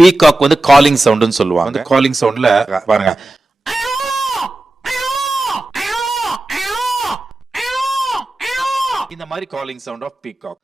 பீகாக் வந்து காலிங் சவுண்ட்னு சொல்லுவாங்க. காலிங் சவுண்ட்ல பாருங்க, இந்த மாதிரி காலிங் சவுண்ட் ஆஃப் பீகாக்.